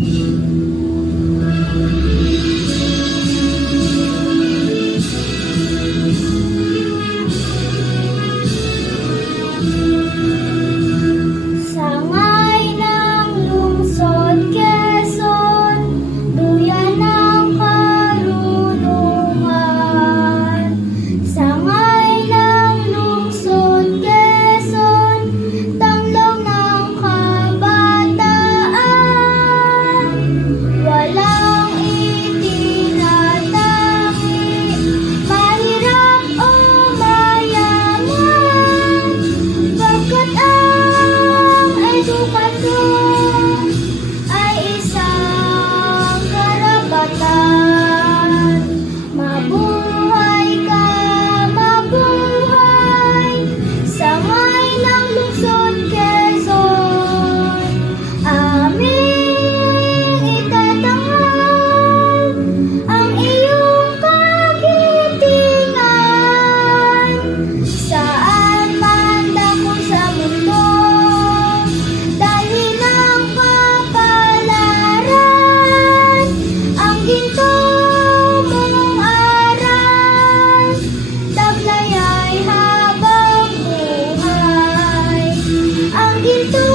Mm. 人